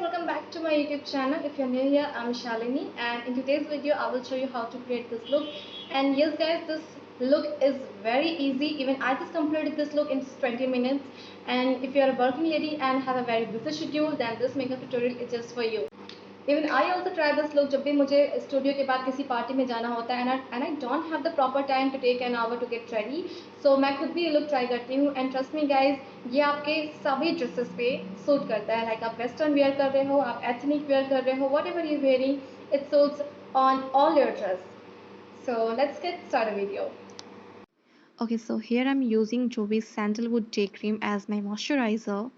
welcome back to my YouTube channel. If you're new here, I'm Shalini, and in today's video I will show you how to create this look. And yes guys, this look is very easy. Even I just completed this look in just 20 minutes. And if you're a working lady and have a very busy schedule, then this makeup tutorial is just for you. Even I also try this look जब भी मुझे studio के बाद किसी party में जाना होता है and I don't have the proper time to take an hour to get ready, so मैं खुद भी ये look try करती हूँ. And trust me guys, ये आपके सभी ड्रेसेस पे सूट करता है. लाइक आप वेस्टर्न वेयर कर रहे हो, आप एथनिक वेयर कर रहे हो, whatever you're wearing, it suits on all your dress. So let's get started video. Okay, so here I'm using Jovi's Sandalwood Day Cream as my moisturizer.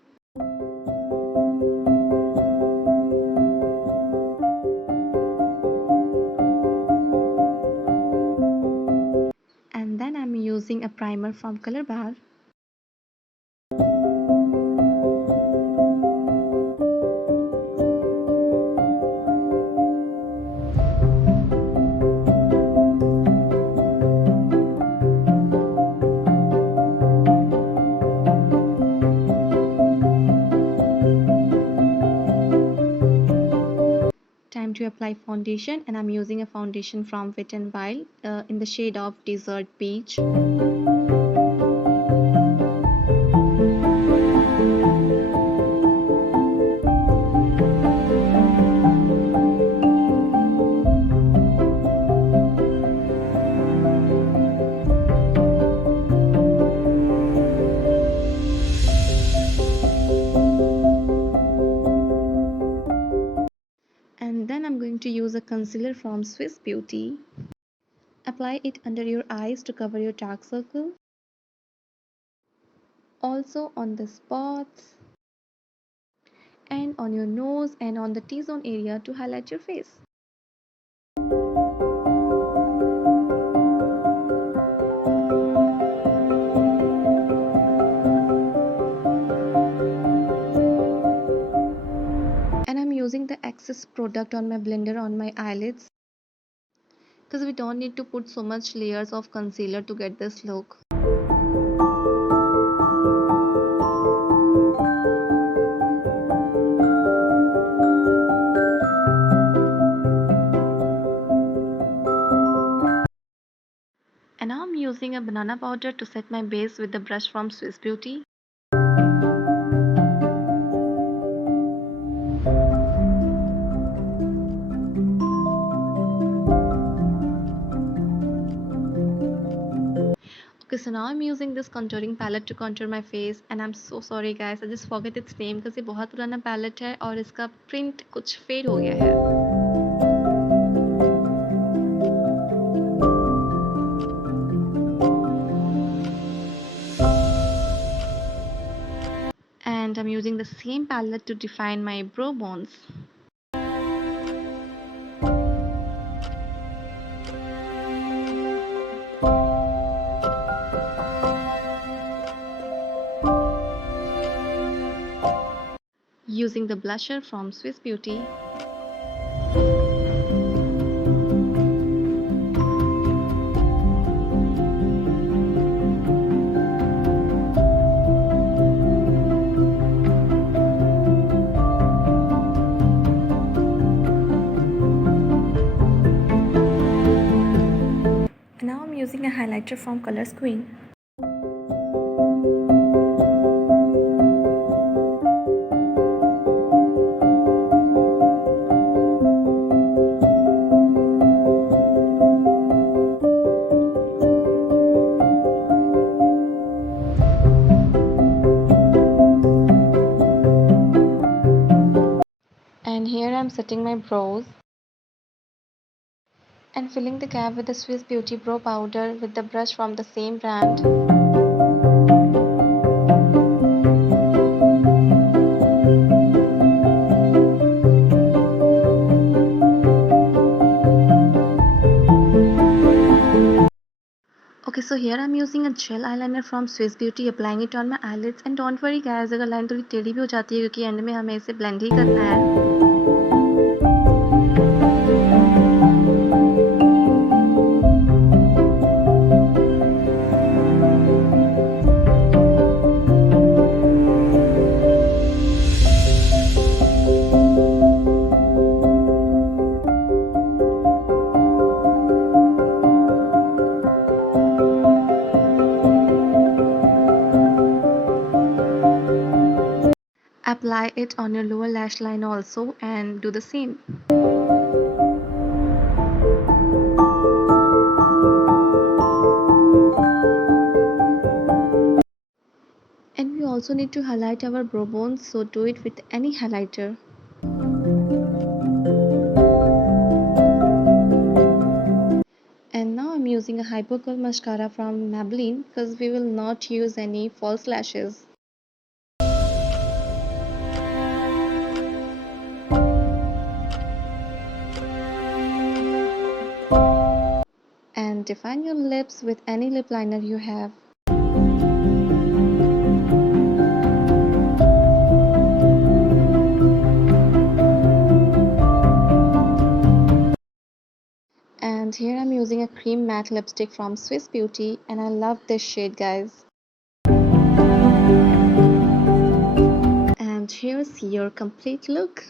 And then I'm using a primer from Color Bar. Time to apply foundation, and I'm using a foundation from Wet n Wild in the shade of Desert Peach. And then I'm going to use a concealer from Swiss Beauty. Apply it under your eyes to cover your dark circle. Also on the spots. And on your nose and on the T-zone area to highlight your face. And I'm using the excess product on my blender on my eyelids, because we don't need to put so much layers of concealer to get this look. And now I'm using a banana powder to set my base with the brush from Swiss Beauty. Okay, so now I'm using this contouring palette to contour my face, and I'm so sorry guys, I just forget its name because ये बहुत पुराना palette है और इसका print कुछ fade हो गया है. And I'm using the same palette to define my brow bones. Using the blusher from Swiss Beauty. And now I'm using a highlighter from Color Queen. And here I'm setting my brows and filling the gap with the Swiss Beauty brow powder with the brush from the same brand. Okay, so here I'm using a gel eyeliner from Swiss Beauty, applying it on my eyelids. And don't worry guys, अगर line थोड़ी टेढ़ी भी हो जाती है क्योंकि and में हमें इसे ब्लेंड ही करना है. apply it on your lower lash line also and do the same. And we also need to highlight our brow bones, so do it with any highlighter. And now I'm using a hypercurl mascara from Maybelline because we will not use any false lashes. And define your lips with any lip liner you have. And here I'm using a cream matte lipstick from Swiss Beauty, and I love this shade, guys. And here's your complete look.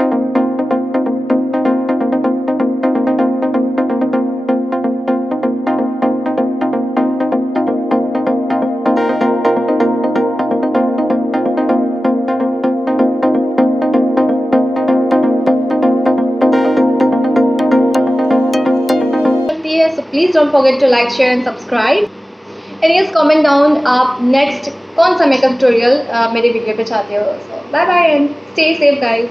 So please don't forget to like, share and subscribe. And yes, comment down आप next कौन सा makeup tutorial मेरे video पे चाहते हो. So bye bye and stay safe, guys.